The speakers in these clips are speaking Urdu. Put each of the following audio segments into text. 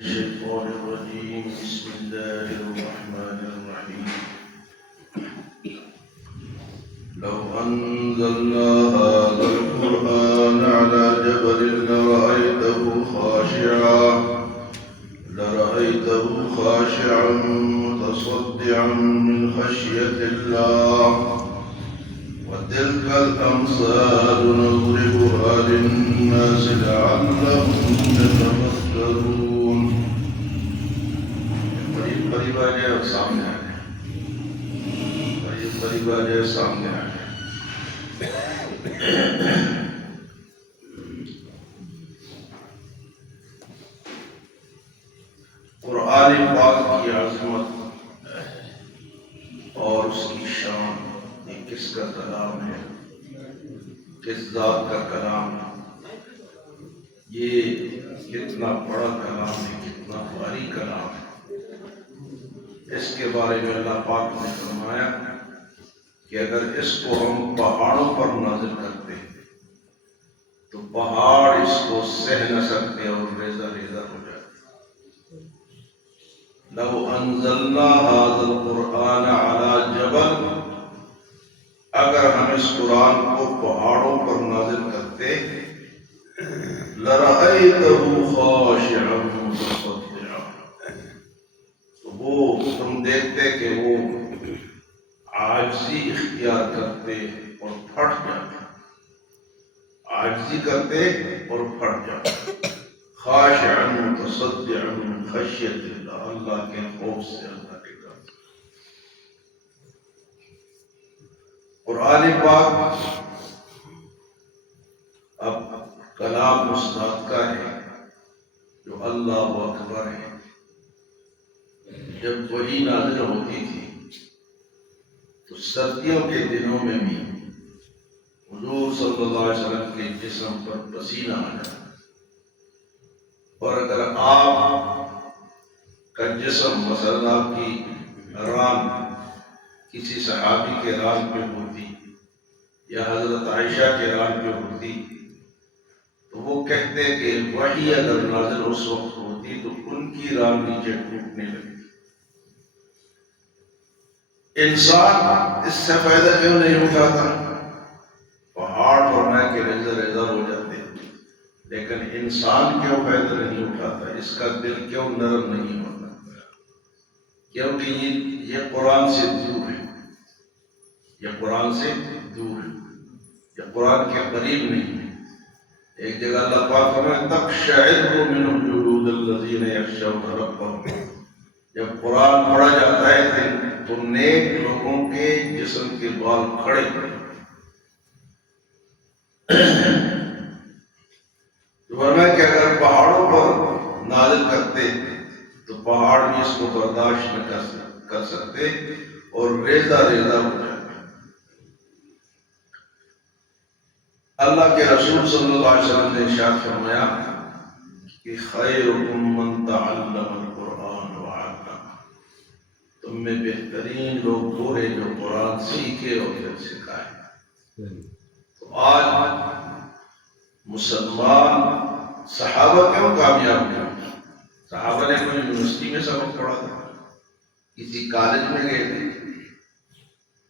الشيطان الرجيم بسم الله الرحمن الرحيم لو أنزلنا هذا القرآن على جبل لرأيته خاشعا متصدعا من خشية الله وتلك الأمثال نضربها للناس لعلهم يتفكرون. قریب آ جائے اور سامنے آ جائے، قریب آ جائے سامنے آ جائے۔ قرآن پاک کی عظمت اور اس کی شان، یہ کس کا کلام ہے، کس ذات کا کلام ہے، یہ کتنا بڑا کلام ہے، کتنا بھاری کلام ہے۔ اس کے بارے میں اللہ پاک نے فرمایا کہ اگر اس کو ہم پہاڑوں پر نازل کرتے تو پہاڑ اس کو سہ نہ سکتے اور ریزہ ریزہ ہو جاتے۔ لو انزلنا هذا القرآن على جبل، اگر ہم اس قرآن کو پہاڑوں پر نازل کرتے لرأيته خاشعا متصدعا، تو وہ تم دیکھتے کہ وہ عاجزی اختیار کرتے اور پھٹ جاتے، عاجزی کرتے اور پھٹ جاتے۔ خاشعا متصدعا من خشیت اللہ، اللہ کے خوف سے، اللہ کے ڈر سے۔ قرآن پاک اب کلام اس ذات کا ہے جو اللہ اکبر ہے۔ جب وحی نازل ہوتی تھی تو سردیوں کے دنوں میں بھی حضور صلی اللہ علیہ وسلم کے جسم پر پسینہ آ جاتا، اور اگر آپ کا جسم مثلا آپ کی ران کسی صحابی کے ران پہ ہوتی یا حضرت عائشہ کے ران پہ ہوتی تو وہ کہتے کہ وحی اگر نازل اس وقت ہوتی تو ان کی ران نیچے ٹوٹنے لگتی۔ انسان اس سے فائدہ کیوں نہیں اٹھاتا؟ پہاڑ ہونا کہ ریزہ ریزہ ہو جاتے، لیکن انسان کیوں فائدہ نہیں اٹھاتا؟ اس کا دل کیوں نرم نہیں ہوتا؟ کیونکہ یہ قرآن سے دور ہے، یہ قرآن سے دور ہے، یہ قرآن کے قریب نہیں ہے۔ ایک جگہ اللہ پاک فرماتے تقشعر من جلود الذین یخشون ربهم، جب قرآن پڑھا جاتا ہے تو نیک لوگوں کے جسم کے بال کھڑے پڑے۔ فرمایا کہ اگر پہاڑوں پر نازل کرتے تو پہاڑ بھی اس کو برداشت نہ کر سکتے اور ریزہ ریزہ ہو جاتے۔ اللہ کے رسول صلی اللہ علیہ وسلم نے ارشاد فرمایا کہ خیرکم من تعلم القرآن وعلمہ، تم میں بہترین لوگ وہ ہیں جو قرآن سیکھے اور پھر سکھائے۔ تو آج مسلمان صحابہ کیوں کامیاب نہیں؟ صحابہ نے کوئی یونیورسٹی میں سبق پڑھا تھا، کسی کالج میں گئے تھے،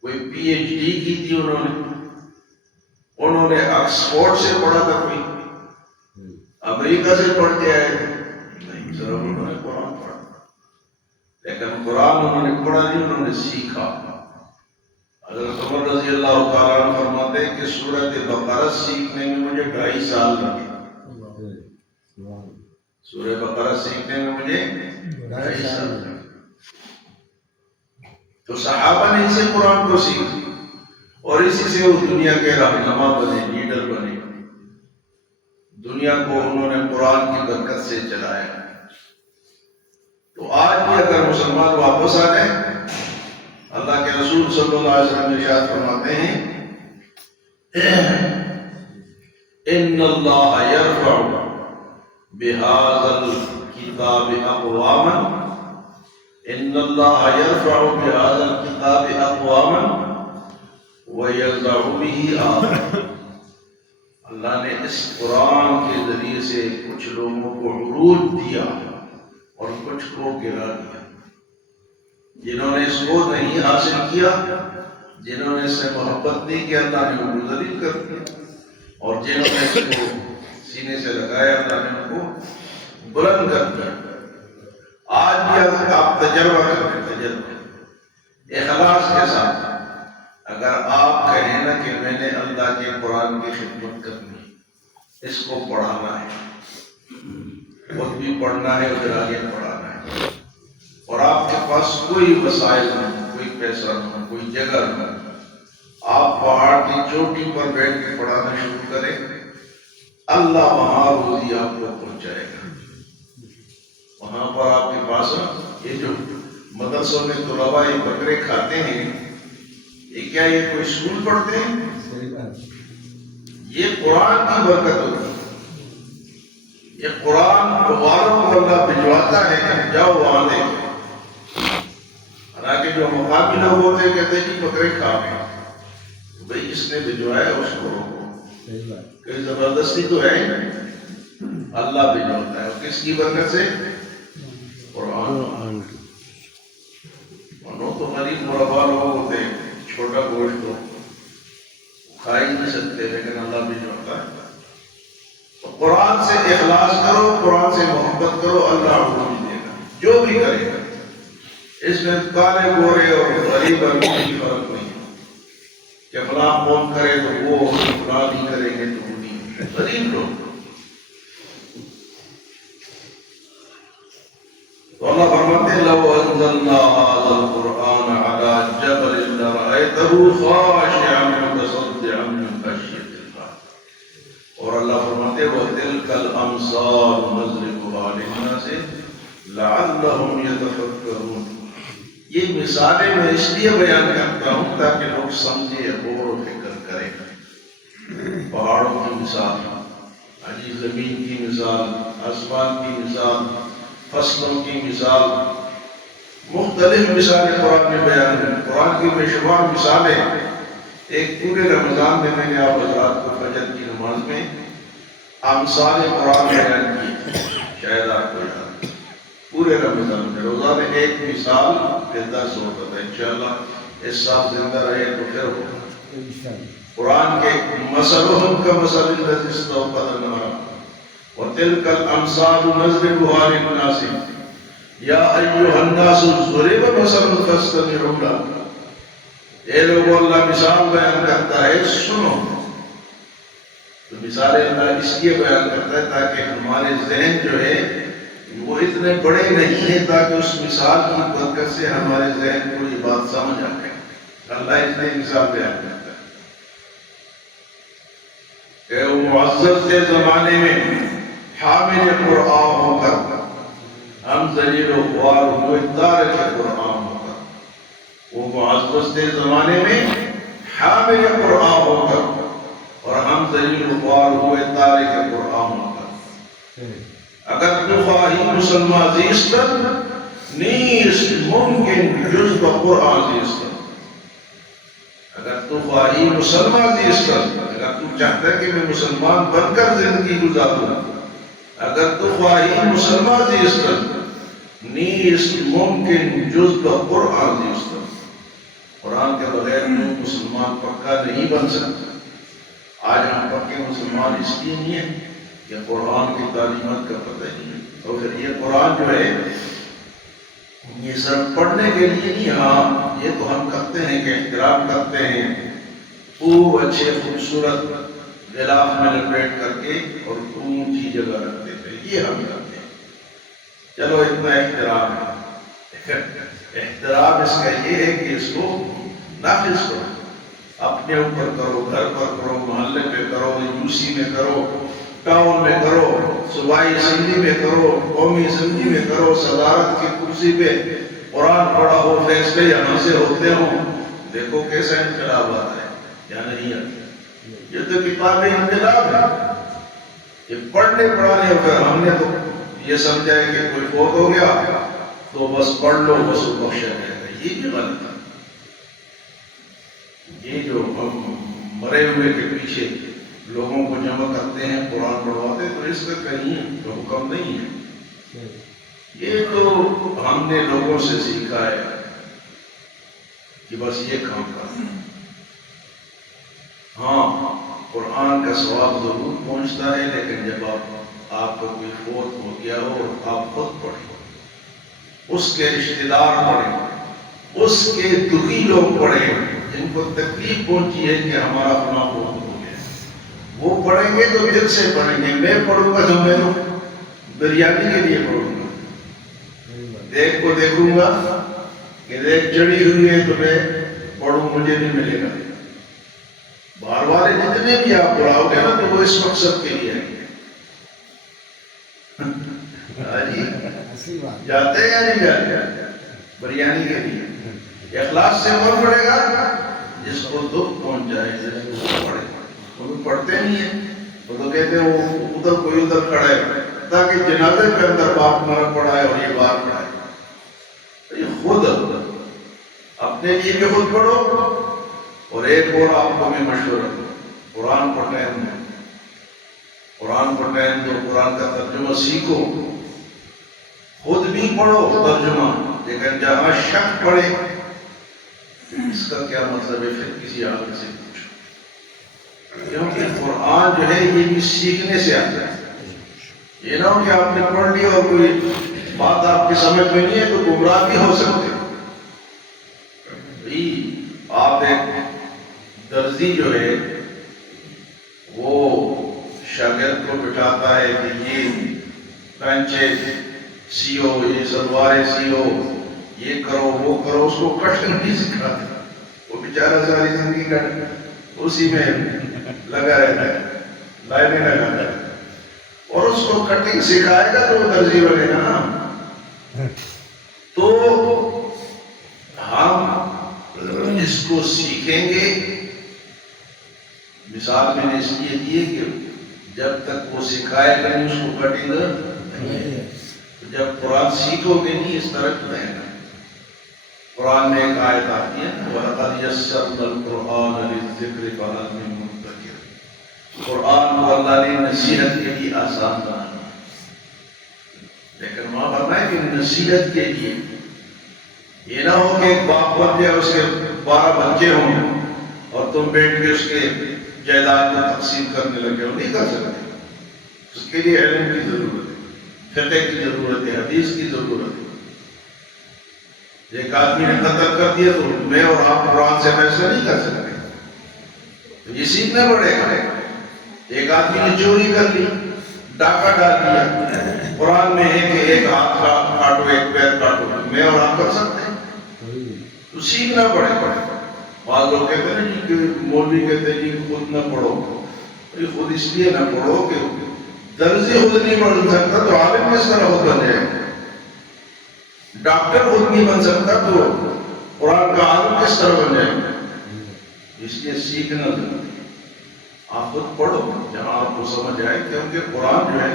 کوئی پی ایچ ڈی کی تھی انہوں نے آکسفورڈ سے پڑھا تھا، کوئی امریکہ سے پڑھ کے آئے نہیں، صرف انہوں نے قرآن پڑھا، لیکن قرآن انہوں نے پڑھا نہیں، انہوں نے سیکھا۔ حضرت عمر رضی اللہ تعالیٰ عنہ فرماتے ہیں کہ سورۃ بقرہ سیکھنے میں مجھے 2.5 سال لگے، سورہ بقرہ سیکھنے میں مجھے 2.5 سال لگے۔ تو صحابہ نے اسے قرآن کو سیکھا اور اسی سے وہ دنیا کے رہنما بنے، لیڈر بنے، دنیا کو انہوں نے قرآن کی برکت سے چلایا۔ تو آج بھی اگر مسلمان واپس آ جائیں، اللہ کے رسول صلی اللہ علیہ وسلم ارشاد فرماتے ہیں ان اللہ یرفع بهذا الكتاب اقواما، ان اللہ یرفع بهذا الكتاب اقواما وَيَزْعُ بِهِ آخر، اللہ نے اس قرآن کے ذریعے سے کچھ لوگوں کو عروج دیا کچھ کو گرا دیا۔ جنہوں نے اس کو نہیں حاصل کیا، جنہوں نے اس سے محبت نہیں کیا، اللہ نے ان کو ذلیل کر دیا، اور جنہوں نے اس کو سینے سے لگایا، اللہ نے ان کو بلند کر دیا۔ آج بھی آپ تجربہ کریں، تجربہ اخلاص کے ساتھ اگر آپ کہیں نا کہ میں نے اللہ کے قرآن کی خدمت کرنی، اس کو پڑھانا ہے، خود بھی پڑھنا ہے، ادھر آگے پڑھانا ہے، اور آپ کے پاس کوئی وسائل نہیں، کوئی پیسہ نہیں، کوئی جگہ نہیں، آپ پہاڑ کی چوٹی پر بیٹھ کے پڑھانا شروع کریں، اللہ وہاں روزی آپ کو پہنچائے گا۔ وہاں پر آپ کے پاس یہ جو مدرسوں میں طلباء یہ بکرے کھاتے ہیں، یہ کیا یہ کوئی اسکول پڑھتے ہیں؟ یہ قرآن کی برکت ہوتی ہے، یہ قرآن والوں کو اللہ بھجواتا ہے کہ جاؤ وہاں دیکھو۔ حالانکہ جو مقامی لوگ ہوتے ہیں کہتے ہیں کہ بکرے کھا گئے، بھائی جس نے بھجوایا اس کو روکو، کوئی زبردستی تو ہے نہیں، اللہ بھجواتا ہے، اور کس کی برکت سے؟ قرآن کی۔ تو غریب مربع لوگ ہوتے ہیں، چھوٹا گوشت تو کھا ہی نہیں سکتے، لیکن اللہ بھی جوڑتا ہے۔ تو قرآن سے اخلاص کرو، قرآن سے محبت کرو، اللہ عروج دے گا، جو بھی کرے گا۔ اس میں کالے گورے اور غریب اور کوئی فرق نہیں ہے کہ فلاں قوم کرے تو وہ، فلاں نہیں کریں گے تو وہ نہیں، غریب لوگ۔ تو اللہ فرماتے ہیں لو انزلنا هذا القرآن على جبل لرأيته خاشعا متصدعا من خشية الله، اور اللہ فرماتے ہیں وتلك الأمثال نضربها للناس لعلهم يتفكرون۔ یہ مثالیں میں اس لیے بیان کرتا ہوں تاکہ لوگ سمجھے، غور و فکر کریں۔ پہاڑوں کی مثال، عجیب زمین کی مثال، آسمان کی مثال، فصلوں کی مثال، مختلف مثالیں قرآن میں بیان ہیں۔ قرآن کی بے شمار مثالیں۔ ایک پورے رمضان میں میں نے آپ حضرات کو فجر کی نماز میں امثال قرآن بیان کی، شاید آپ کو یاد، پورے رمضان میں روزہ میں ایک مثال پھر 10 ہوتا تھا۔ انشاءاللہ اس سال زندہ رہے تو پھر ہوگا۔ قرآن کے مثلهم كمثل الذي استوقد نارا وتلك الأمثال نضربها للناس یا ایھا الناس ضرب مثل فاستمعوا له۔ اے لوگوں، اللہ مثال بیان کرتا ہے، سنو۔ تو مثالیں اللہ اس لیے بیان کرتا ہے تاکہ ہمارے ذہن جو ہے وہ اتنے بڑے نہیں ہیں، تاکہ اس مثال کی برکت سے ہمارے ذہن کو یہ بات سمجھ آ جائے۔ اللہ اتنے مثال بیان کرتا ہے کہ وہ معزز کے زمانے میں حامل قرآن ہو کر، ہم ذلیل و خوار ہوئے تارک قرآن ہو کر، وہ معزز کے زمانے میں حامل قرآن ہو کر، اور ہم ذلیل و خوار ہوئے تارک قرآن ہو کر۔ اگر تو خواہی مسلمان زیستن نیست ممکن جز قرآن زیستن۔ اگر تو خواہی مسلمان زیستن، اگر تو چاہتا ہے کہ میں مسلمان بن کر زندگی گزاروں، اگر تو خواہی مسلمان زیستن نیست ممکن جز قرآن زیستن۔ قرآن کے بغیر میں مسلمان پکا نہیں بن سکتا۔ آج ہم پکے مسلمان اس لیے نہیں ہیں کہ قرآن کی تعلیمات کا پتہ نہیں ہے، اور پھر یہ قرآن جو ہے یہ صرف پڑھنے کے لیے نہیں، ہاں یہ تو ہم کرتے ہیں کہ احترام کرتے ہیں، خوب اچھے خوبصورت غلاف میں لپیٹ کر کے اور اونچی جگہ رکھتے تھے، یہ ہم کرتے ہیں۔ چلو اتنا احترام ہے، احترام اس کا یہ ہے کہ اس کو نافذ کرو، اپنے اوپر کرو، گھر پر کرو، محلے پہ کرو، یوسی میں کرو، ٹاؤن میں کرو، صوبائی اسمبلی میں کرو، قومی اسمبلی میں کرو، صدارت کی کرسی پہ قرآن پڑھا ہو، فیصلے یہاں سے ہوتے ہوں، دیکھو کیسا انقلاب آتا ہے یا نہیں آتا۔ یہ تو کتاب انقلاب ہے، یہ پڑھنے پڑھانے پھر ہم نے تو یہ سمجھا ہے کہ کوئی فوت ہو گیا تو بس پڑھ لو، بس وہ بخشا جائے گا، یہ بھی غلط ہے۔ یہ جو ہم مرے ہوئے کے پیچھے لوگوں کو جمع کرتے ہیں، قرآن پڑھواتے، تو اس کا کہیں تو حکم نہیں ہے۔ یہ تو ہم نے لوگوں سے سیکھا ہے کہ بس یہ کام کرنا. ہاں قرآن کا ثواب ضرور پہنچتا ہے، لیکن جب آپ کو کوئی فوت ہو گیا ہو اور آپ خود پڑھیں، اس کے رشتہ دار پڑھیں، اس کے دکھی لوگ پڑھیں جن کو تکلیف پہنچی ہے کہ ہمارا اپنا فوت ہو گیا، وہ پڑھیں گے تو دل سے پڑھیں گے. میں پڑھوں گا تو میں بریانی کے لیے پڑھوں گا، دیکھ کو دیکھوں گا کہ دیکھ چڑھی ہوئی ہے تو میں پڑھوں، مجھے نہیں ملے گا. باہر والے جتنے بھی آپ بلاؤ گے نا تو وہ اس مقصد کے لیے آئیں گے. جاتے ہیں یا نہیں جاتے بریانی کے لیے؟ اخلاص سے کون پڑے گا؟ جس کو دکھ پہنچ جائے، جس کو پڑے. وہ پڑھتے نہیں ہیں، وہ تو کہتے ہیں وہ ادھر کوئی ادھر کھڑا ہے تاکہ جنازے کے اندر باپ ہمارا پڑھا ہے اور یہ باہر پڑھا ہے. یہ خود اپنے لیے بھی خود پڑھو، اور ایک اور آپ کو میں مشورہ دوں، قرآن پڑھنا ہے. قرآن پڑھنا ہے تو قرآن کا ترجمہ سیکھو، خود بھی پڑھو ترجمہ، لیکن جہاں شک پڑے اس کا کیا مطلب ہے پھر کسی عالم سے پوچھو، کیونکہ قرآن جو ہے یہ بھی سیکھنے سے آتا ہے. یہ نہ ہو کہ آپ نے پڑھ لیا اور کوئی بات آپ کی سمجھ میں نہیں ہے تو گمراہ بھی ہو سکتے. آپ ایک درزی جو ہے وہ شاگرد کو بٹھاتا ہے کہ یہ پینچے سیو، یہ سلواریں سیو، یہ کرو وہ کرو، اس کو کٹنگ نہیں سکھاتا. وہ بیچارہ ساری زندگی کٹ اسی میں لگا رہتا ہے، لائنیں لگاتا ہے، اور اس کو کٹنگ سکھائے گا تو وہ درزی بنے گا نا. تو ہم اس کو سیکھیں گے. مثال میں نے اس لیے دی کہ جب تک وہ سکھائے گا نہیں اس کو کٹنگ نہیں. جب قرآن سیکھو گے نہیں اس طرح رہے گا. قرآن میں ایک آیت آتی ہے وَلَقَدْ يَسَّرْنَا الْقُرْآنَ لِلذِّكْرِ فَهَلْ مِن مُدَّكِرٍ. قرآن کو اللہ نے نصیحت کے لیے آسان بنا دیا، لیکن وہاں فرمایا کہ نصیحت کے لیے. یہ نہ ہو کہ ایک باپ بن جائے، اس کے 12 بچے ہوں اور تم بیٹھ کے اس کے جائیداد کو تقسیم کرنے لگے ہو. نہیں کر سکتے. اس کے لیے علم کی ضرورت ہے، فقہ کی ضرورت ہے، حدیث کی ضرورت ہے. ایک آدمی نے قتل کر دیا تو میں اور آپ قرآن سے فیصلہ نہیں کر سکتے، تو یہ سیکھنا پڑے گا. ایک آدمی نے چوری کر لی، ڈاکہ ڈال دیا، قرآن میں ہے کہ ایک ہاتھ کاٹو ایک پیر کاٹو، میں اور آپ کر سکتے ہیں؟ تو سیکھنا پڑے گا. بعض لوگ کہتے ہیں جی کہ مولوی کہتے ہیں جی خود نہ پڑھو. خود اس لیے نہ پڑھو کہ درزی خود نہیں بن سکتا تو عالم کس طرح خود بن جائے؟ ڈاکٹر خود نہیں بن سکتا تو قرآن کا عالم کس طرح بن جائے؟ اس لیے سیکھنا ضروری ہے. آپ خود پڑھو جہاں آپ کو سمجھ آئے، کیونکہ قرآن جو ہے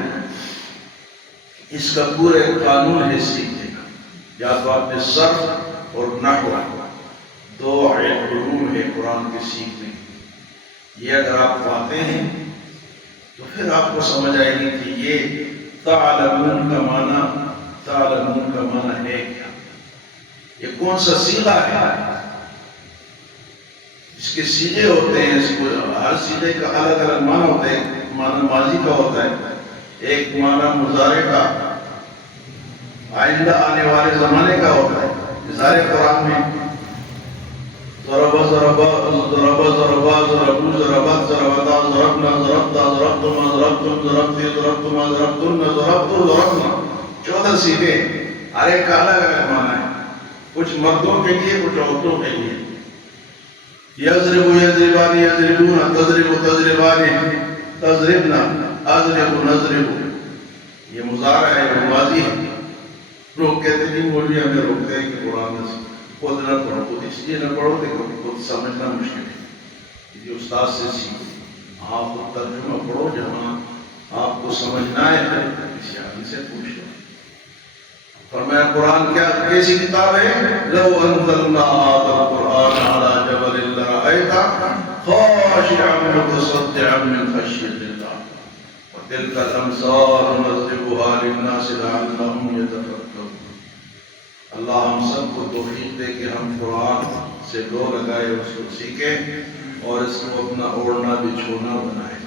اس کا پورے قانون ہے سیکھنے کا. یا تو آپ نے صرف اور نحو، 2 علوم ہے قرآن کے سیکھنے. یہ اگر آپ پاتے ہیں تو پھر آپ کو سمجھ آئے گی کہ یہ تعلمون کا معنی ہے کیا، یہ کون سا صیغہ ہے. اس کے سیغے ہوتے ہیں، اس کو ہر سیغے کا الگ الگ معنی ہوتا ہے. ایک معنی ماضی کا ہوتا ہے، ایک معنی مضارع کا، آئندہ آنے والے زمانے کا ہوتا ہے. سارے قرآن میں ضربا ضربا ضربا ضربا ضربو ضربت ضربتا ضربنا ضربتا ضربتما ضربتم ضربتی ضربتما ضربتن ضربتو ضربنا، 14 سیغے، ہر ایک کا الگ الگ معنی ہے. کچھ مردوں کے لیے، کچھ عورتوں کے لیے. یضرب یضربان یضربون، تضرب تضربان تضربن، اضرب نضرب. یہ مضارع ہے، یہ ماضی ہے. لوگ کہتے ہیں مولوی ہمیں روکتے ہیں کہ قرآن خود نہ پڑھو. خود اس لیے نہ پڑھو کہ خود سمجھنا مشکل ہے. یہ استاد سے سیکھو. آپ خود ترجمہ پڑھو، جہاں آپ کو سمجھنا ہے پھر کسی آدمی سے پوچھ لو. فرمایا قرآن کیا کیسی کتاب ہے؟ لو انزلنا هذا القرآن على جبل لرأيته خاشعا متصدعا من خشية الله وتلك الأمثال نضربها للناس لعلهم يتفكرون. اللہ ہم سب کو توفیق دے کہ ہم قرآن سے لو لگائے، اس کو سیکھیں اور اس کو اپنا اوڑھنا بچھونا بنائیں۔